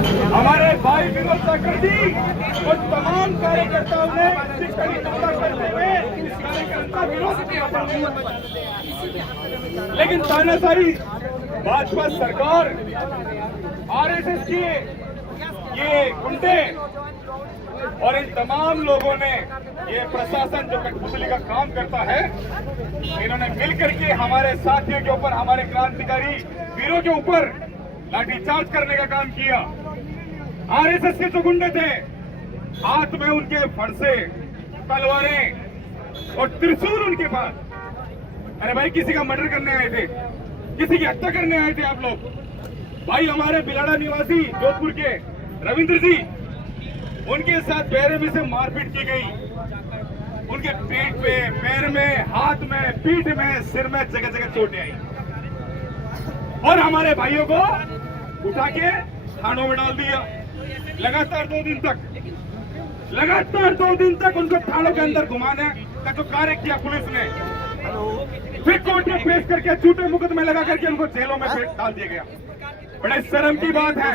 हमारे भाई विनोद जाखड़ जी और तमाम कार्यकर्ताओं ने कड़ी निंदा करते हुए कार्यकर्ता विरोध किया। लेकिन तानाशाही भाजपा सरकार, आरएसएस की ये गुंडे और इन तमाम लोगों ने, ये प्रशासन जो कठपुतली का काम करता है, इन्होंने मिलकर के हमारे साथियों के ऊपर, हमारे क्रांतिकारी वीरों के ऊपर लाठीचार्ज करने का काम किया। आरएसएस के जो गुंडे थे, हाथ में उनके फरसे, तलवारें और त्रिशूल उनके पास। अरे भाई, किसी का मर्डर करने आए थे, किसी की हत्या करने आए थे आप लोग। भाई हमारे बिलाड़ा निवासी जोधपुर के रविंद्र जी, उनके साथ बेरहमी से मारपीट की गई। उनके पेट पे, पैर में, हाथ में, पीठ में, सिर में जगह जगह चोटें आई और हमारे भाइयों को उठा के थानों में डाल दिया। लगातार 2 दिन तक उनको थानों के अंदर घुमाने का जो कार्य किया पुलिस ने, फिर कोर्ट में पेश करके झूठे मुकदमे लगा करके उनको जेलों में डाल दिया गया। बड़े शर्म की बात है,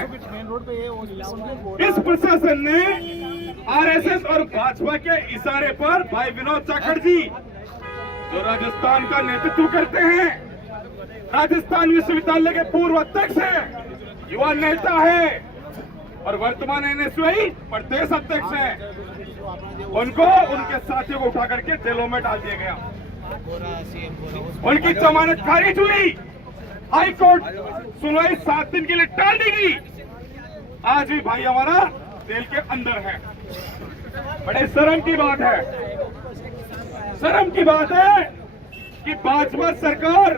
इस प्रशासन ने आरएसएस और भाजपा के इशारे पर भाई विनोद जाखड़ जी, जो राजस्थान का नेतृत्व करते हैं, राजस्थान विश्वविद्यालय के पूर्व अध्यक्ष हैं, युवा नेता है और वर्तमान एनएसयूआई प्रदेश अध्यक्ष हैं, उनको उनके साथियों को उठा करके जेलों में डाल दिया गया। उनकी जमानत खारिज हुई, हाई कोर्ट सुनवाई 7 दिन के लिए टाल दी गई। आज भी भाई हमारा जेल के अंदर है। बड़े शर्म की बात है, शर्म की बात है कि भाजपा सरकार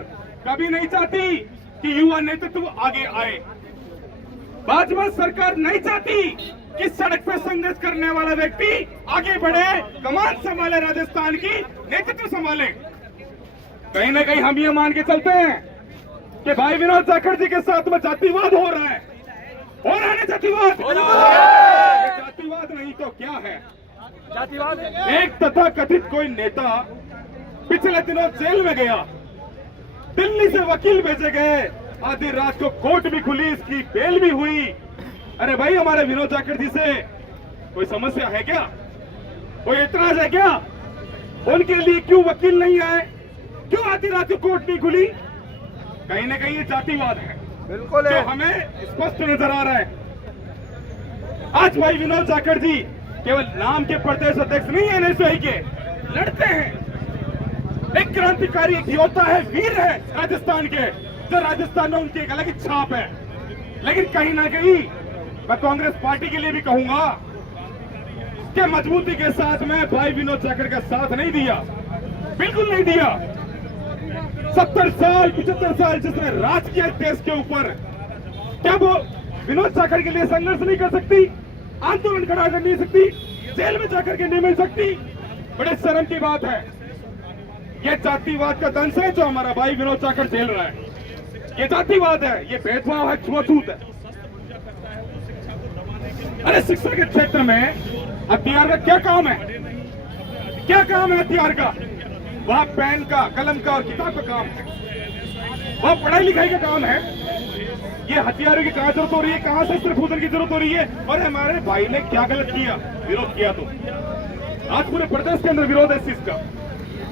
कभी नहीं चाहती कि युवा नेतृत्व आगे आए। भाजपा सरकार नहीं चाहती कि सड़क पर संघर्ष करने वाला व्यक्ति आगे बढ़े, कमान संभाले, राजस्थान की नेतृत्व संभाले। कहीं ना कहीं हम ये मान के चलते हैं कि भाई विनोद जाखड़ जी के साथ में जातिवाद हो रहा है जातिवाद। जातिवाद नहीं तो क्या है? जातिवाद एक तथा कथित कोई नेता पिछले दिनों जेल में गया, दिल्ली से वकील भेजे गए, आधी रात को कोर्ट भी खुली, इसकी बेल भी हुई। अरे भाई, हमारे विनोद जाखड़ जी से कोई समस्या है क्या? कोई एतराज है क्या? उनके लिए क्यों वकील नहीं आए? क्यों आधी रात को कोर्ट नहीं खुली? कहीं ना कहीं ये जातिवाद है, बिल्कुल जो हमें स्पष्ट नजर आ रहा है। आज भाई विनोद जाखड़ जी केवल नाम के प्रदेश अध्यक्ष नहीं है, एनएसयूआई के लड़ते हैं। एक क्रांतिकारी, एक योद्धा है, वीर है राजस्थान के, जो राजस्थान में उनकी एक अलग ही छाप है। लेकिन कहीं ना कहीं मैं कांग्रेस पार्टी के लिए भी कहूंगा कि मजबूती के साथ में भाई विनोद जाखड़ का साथ नहीं दिया, बिल्कुल नहीं दिया। 70 साल 75 साल जिसने राज किया देश के ऊपर, क्या वो विनोद जाखड़ के लिए संघर्ष नहीं कर सकती? आंदोलन खड़ा कर नहीं सकती? जेल में जाकर के नहीं मिल सकती? बड़े शर्म की बात है। ये जातिवाद का दंश है जो हमारा भाई विनोद जाखड़ झेल रहा है। ये जातिवाद है, ये भेदभाव है, छुआछूत है। अरे शिक्षा के क्षेत्र में हथियार का क्या काम है? क्या काम है हथियार का? वह पेन का, कलम का और किताब का काम है, वह पढ़ाई लिखाई का काम है। ये हथियारों की कहां जरूरत हो रही है, कहां शस्त्र पूजन की जरूरत हो रही है? और हमारे भाई ने क्या गलत किया, विरोध किया? तो आज पूरे प्रदेश के अंदर विरोध है इस चीज का।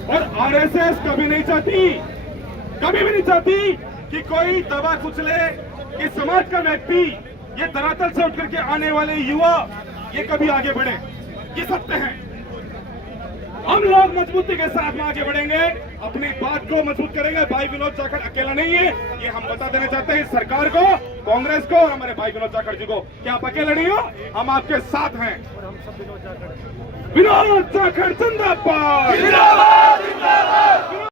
और आरएसएस कभी नहीं चाहती, कभी भी नहीं चाहती कि कोई दबा कुचले, कि समाज का व्यक्ति, ये धरातल से उठ करके आने वाले युवा, ये कभी आगे बढ़े। ये सत्य है। हम लोग मजबूती के साथ में आगे बढ़ेंगे, अपनी बात को मजबूत करेंगे। भाई विनोद जाखड़ अकेला नहीं है, ये हम बता देना चाहते हैं सरकार को, कांग्रेस को और हमारे भाई विनोद जाखड़ जी को कि आप अकेले नहीं हो, हम आपके साथ हैं। विनोद जाखड़ जिंदाबाद।